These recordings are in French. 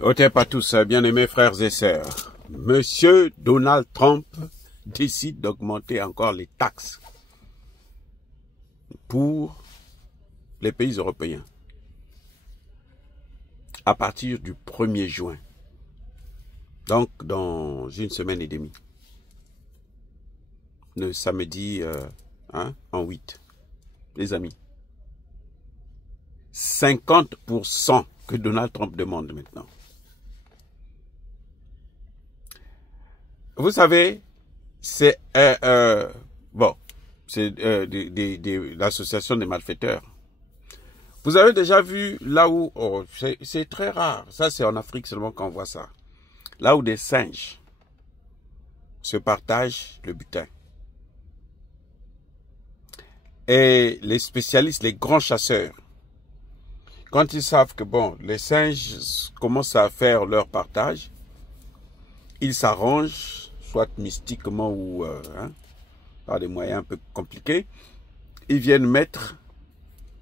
Otep à tous, bien-aimés frères et sœurs. Monsieur Donald Trump décide d'augmenter encore les taxes pour les pays européens à partir du 1er juin. Donc, dans une semaine et demie. Le samedi en 8. Les amis. 50% que Donald Trump demande maintenant. Vous savez, c'est l'association des malfaiteurs. Vous avez déjà vu là où, c'est très rare, ça c'est en Afrique seulement qu'on voit ça, là où des singes se partagent le butin. Et les spécialistes, les grands chasseurs, quand ils savent que bon, les singes commencent à faire leur partage, ils s'arrangent, soit mystiquement ou par des moyens un peu compliqués, ils viennent mettre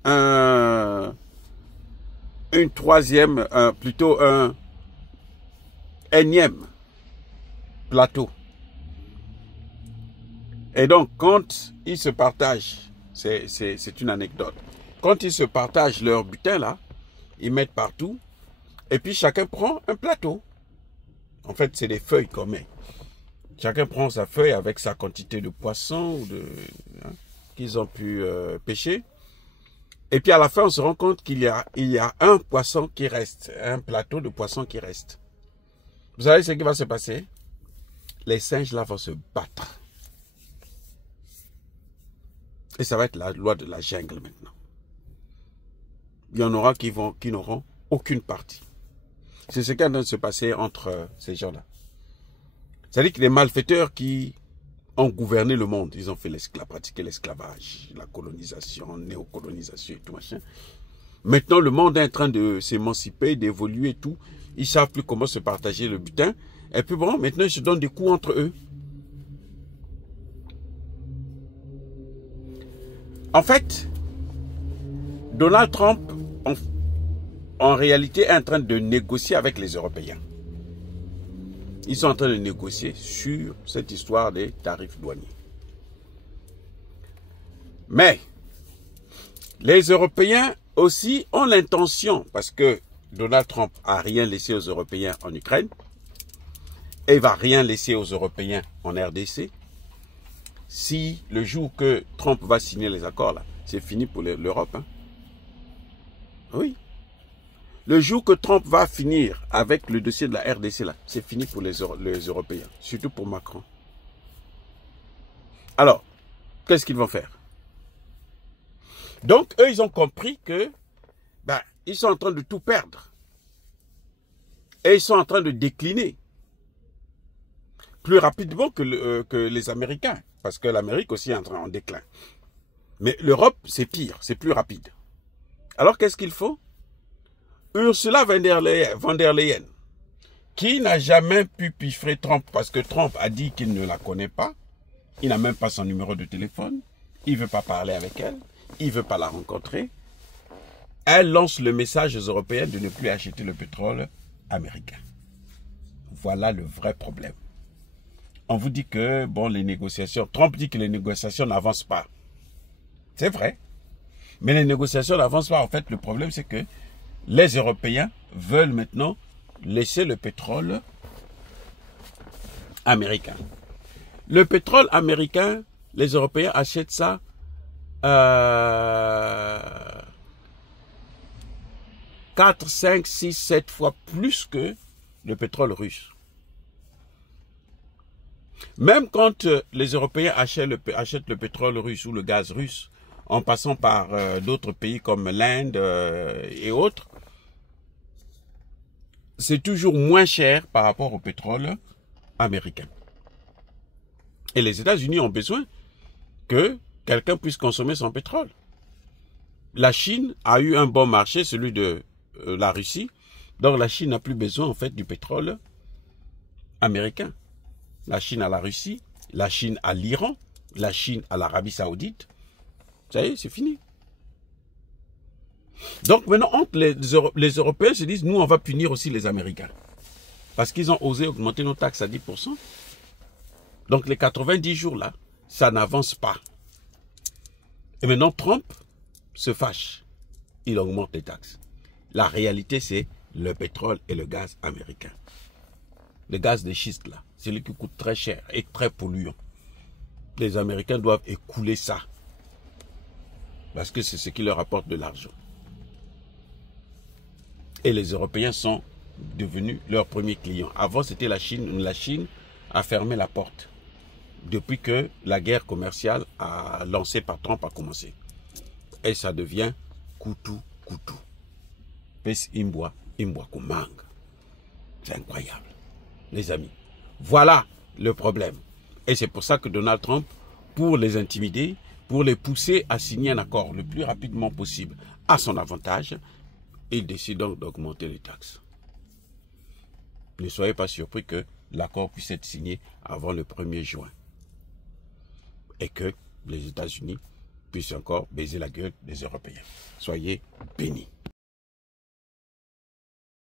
une troisième, plutôt un énième plateau. Et donc, quand ils se partagent, c'est une anecdote, quand ils se partagent leur butin là, ils mettent partout, et puis chacun prend un plateau. En fait, c'est des feuilles qu'on met. Chacun prend sa feuille avec sa quantité de poissons qu'ils ont pu pêcher. Et puis à la fin, on se rend compte qu'il y a un poisson qui reste, un plateau de poissons qui reste. Vous savez ce qui va se passer? Les singes là vont se battre. Et ça va être la loi de la jungle maintenant. Il y en aura qui n'auront aucune partie. C'est ce qui est en train de se passer entre ces gens-là. C'est-à-dire que les malfaiteurs qui ont gouverné le monde, ils ont fait pratiqué l'esclavage, la colonisation, néocolonisation et tout machin. Maintenant, le monde est en train de s'émanciper, d'évoluer et tout. Ils ne savent plus comment se partager le butin. Et puis bon, maintenant, ils se donnent des coups entre eux. En fait, Donald Trump, en réalité, est en train de négocier avec les Européens. Ils sont en train de négocier sur cette histoire des tarifs douaniers. Mais, les Européens aussi ont l'intention, parce que Donald Trump n'a rien laissé aux Européens en Ukraine, et ne va rien laisser aux Européens en RDC. Si le jour que Trump va signer les accords, là, c'est fini pour l'Europe. Hein. Oui. Le jour que Trump va finir avec le dossier de la RDC, là, c'est fini pour les Européens, surtout pour Macron. Alors, qu'est-ce qu'ils vont faire? Donc, eux, ils ont compris que ils sont en train de tout perdre. Et ils sont en train de décliner. Plus rapidement que les Américains, parce que l'Amérique aussi est en déclin. Mais l'Europe, c'est pire, c'est plus rapide. Alors, qu'est-ce qu'il faut? Ursula von der Leyen, qui n'a jamais pu piffrer Trump parce que Trump a dit qu'il ne la connaît pas, il n'a même pas son numéro de téléphone, il ne veut pas parler avec elle, il ne veut pas la rencontrer. Elle lance le message aux Européens de ne plus acheter le pétrole américain. Voilà le vrai problème. On vous dit que, bon, les négociations, Trump dit que les négociations n'avancent pas. C'est vrai. Mais les négociations n'avancent pas. En fait, le problème, c'est que les Européens veulent maintenant laisser le pétrole américain. Le pétrole américain, les Européens achètent ça 4, 5, 6, 7 fois plus que le pétrole russe. Même quand les Européens achètent le pétrole russe ou le gaz russe, en passant par d'autres pays comme l'Inde et autres, c'est toujours moins cher par rapport au pétrole américain. Et les États-Unis ont besoin que quelqu'un puisse consommer son pétrole. La Chine a eu un bon marché, celui de la Russie. Donc la Chine n'a plus besoin en fait du pétrole américain. La Chine à la Russie, la Chine à l'Iran, la Chine à l'Arabie Saoudite. Ça y est, c'est fini. Donc maintenant, entre les Européens se disent, nous, on va punir aussi les Américains. Parce qu'ils ont osé augmenter nos taxes à 10%. Donc les 90 jours là, ça n'avance pas. Et maintenant, Trump se fâche. Il augmente les taxes. La réalité, c'est le pétrole et le gaz américain. Le gaz de schiste là, c'est celui qui coûte très cher et très polluant. Les Américains doivent écouler ça. Parce que c'est ce qui leur apporte de l'argent. Et les Européens sont devenus leurs premiers clients. Avant, c'était la Chine. La Chine a fermé la porte depuis que la guerre commerciale lancée par Trump a commencé. Et ça devient coutou. Pes imboa kumang. C'est incroyable, les amis. Voilà le problème. Et c'est pour ça que Donald Trump, pour les intimider, pour les pousser à signer un accord le plus rapidement possible à son avantage, il décide donc d'augmenter les taxes. Ne soyez pas surpris que l'accord puisse être signé avant le 1er juin. Et que les États-Unis puissent encore baiser la gueule des Européens. Soyez bénis.